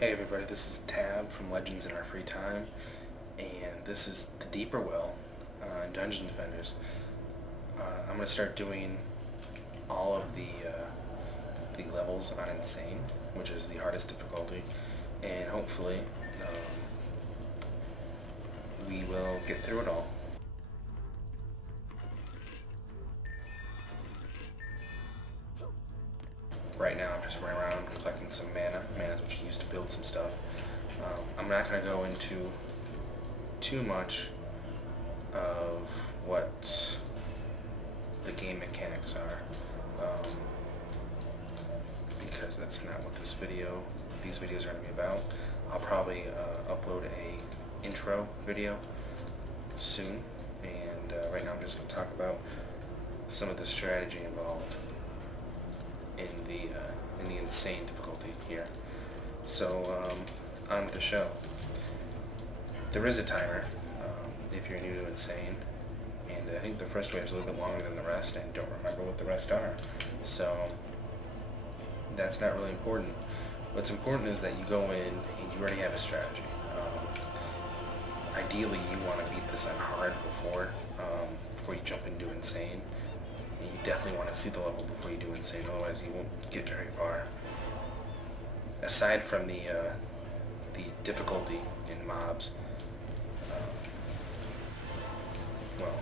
Hey everybody, this is Tab from Legends in Our Free Time, and this is the Deeper Well in Dungeon Defenders. I'm going to start doing all of the levels on Insane, which is the hardest difficulty, and hopefully we will get through it all. Right now I'm just running around collecting some mana. Mana is what you use to build some stuff. I'm not going to go into too much of what the game mechanics are, because that's not what these videos are going to be about. I'll probably upload a intro video soon, and right now I'm just going to talk about some of the strategy involved in the insane difficulty here. So on with the show. There is a timer if you're new to Insane, and I think the first wave is a little bit longer than the rest, and don't remember what the rest are. So that's not really important. What's important is that you go in and you already have a strategy. Ideally, you want to beat this on hard before you jump into Insane. And you definitely want to see the level before you do Insane, otherwise you won't get very far. Aside from the difficulty in mobs, well,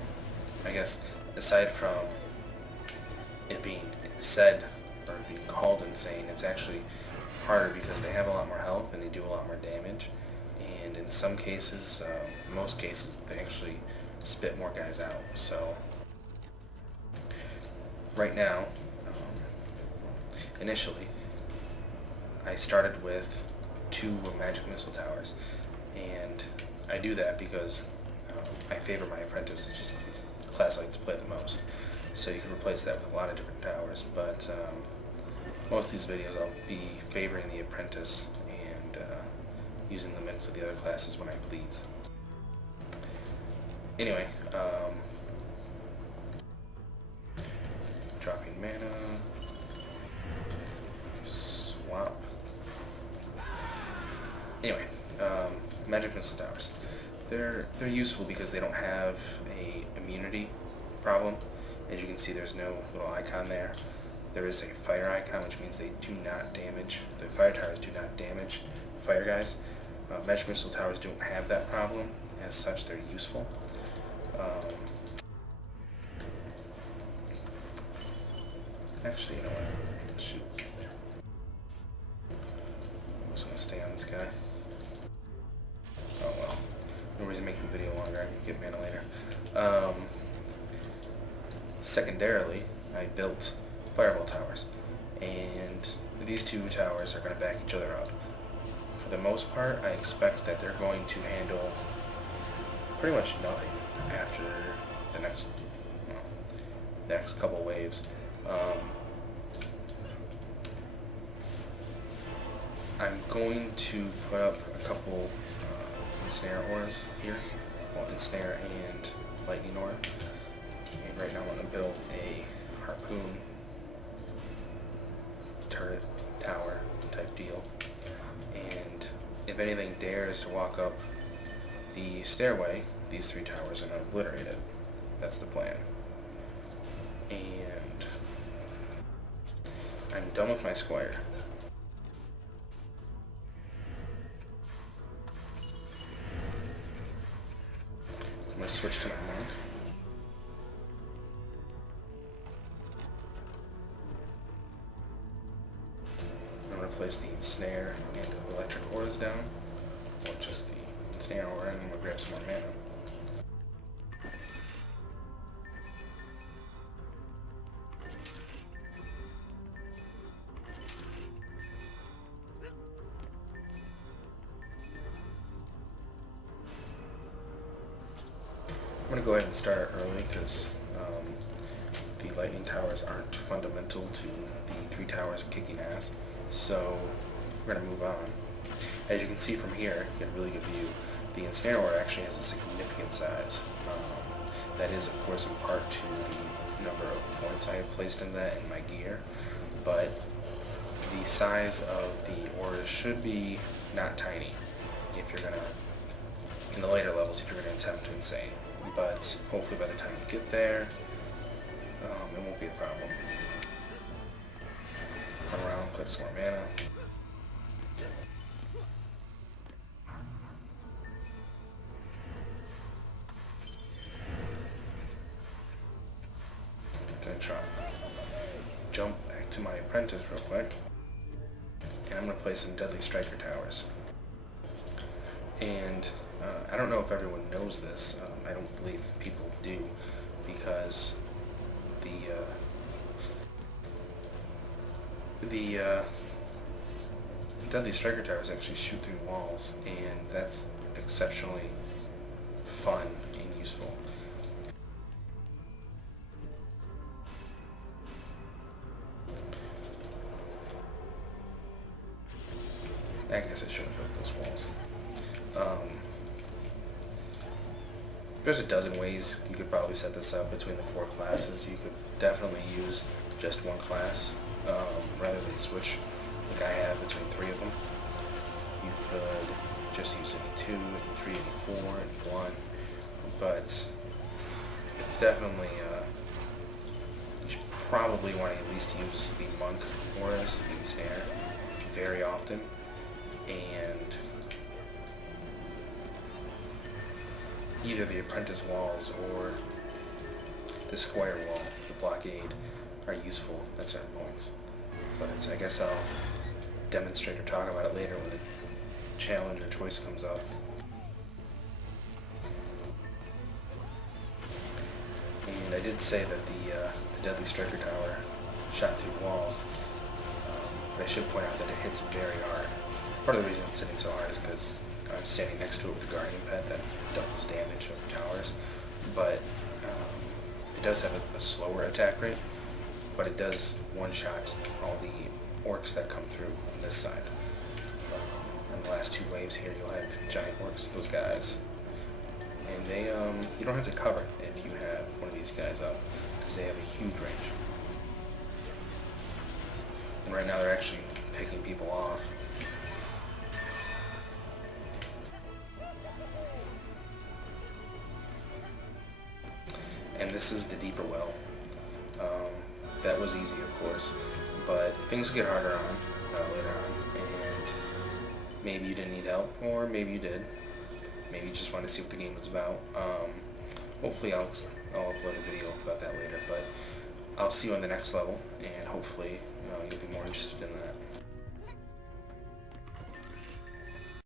I guess aside from it being said or being called Insane, it's actually harder because they have a lot more health and they do a lot more damage, and in some cases, most cases, they actually spit more guys out. So right now, initially, I started with 2 magic missile towers, and I do that because I favor my apprentice. It's the class I like to play the most. So you can replace that with a lot of different towers, but most of these videos I'll be favoring the apprentice and using the mix of the other classes when I please. Anyway, dropping mana, swap. Anyway, magic missile towers. They're useful because they don't have a immunity problem. As you can see, there's no little icon there. There is a fire icon, which means they do not damage. The fire towers do not damage fire guys. Magic missile towers don't have that problem. As such, they're useful. Actually, you know what? Shoot. I'm just gonna stay on this guy. Oh well. No reason to make the video longer. I can get mana later. Secondarily, I built fireball towers, and these 2 towers are going to back each other up. For the most part, I expect that they're going to handle pretty much nothing after the next couple waves. I'm going to put up a couple ensnare auras here, well, ensnare and lightning aura. And right now I'm going to build a harpoon turret tower type deal. And if anything dares to walk up the stairway, these 3 towers are going to obliterate it. That's the plan. And I'm done with my squire. I'm going to switch to my monk. I'm going to place the snare and electric auras down, or just the snare aura, and I'm going to grab some more mana. I'm going to go ahead and start early because the lightning towers aren't fundamental to the 3 towers kicking ass. So we're going to move on. As you can see from here, you get a really good view. The ensnare aura actually has a significant size. That is, of course, in part to the number of points I have placed in that in my gear, but the size of the auras should be not tiny if you're gonna, in the later levels, if you're gonna attempt Insane. But hopefully by the time you get there, it won't be a problem. Run around, collect some more mana. Gonna try jump back to my apprentice real quick, and I'm gonna play some Deadly Striker Towers. And I don't know if everyone knows this. I don't believe people do, because the Deadly Striker Towers actually shoot through walls, and that's exceptionally fun and useful. I guess I should have built those walls. There's a dozen ways you could probably set this up between the 4 classes. You could definitely use just one class rather than switch like I have between 3 of them. You could just use any 2, any 3, any 4, and 1, but it's definitely, you should probably want to at least use the Monk auras, the Snare, very often. And either the Apprentice walls or the Squire wall, the Blockade, are useful at certain points. But I guess I'll demonstrate or talk about it later when the challenge or choice comes up. And I did say that the Deadly Striker Tower shot through walls, but I should point out that it hits very hard. Part of the reason it's hitting so hard is because I'm standing next to it with the Guardian Pet that doubles damage of towers, but it does have a slower attack rate, but it does one-shot all the orcs that come through on this side. On the last 2 waves here, you'll have giant orcs, those guys, and they you don't have to cover if you have one of these guys up, because they have a huge range. And right now they're actually picking people off. And this is the Deeper Well. That was easy, of course, but things will get harder on later on, and maybe you didn't need help, or maybe you did. Maybe you just wanted to see what the game was about. Hopefully I'll upload a video about that later, but I'll see you on the next level, and hopefully you'll be more interested in that.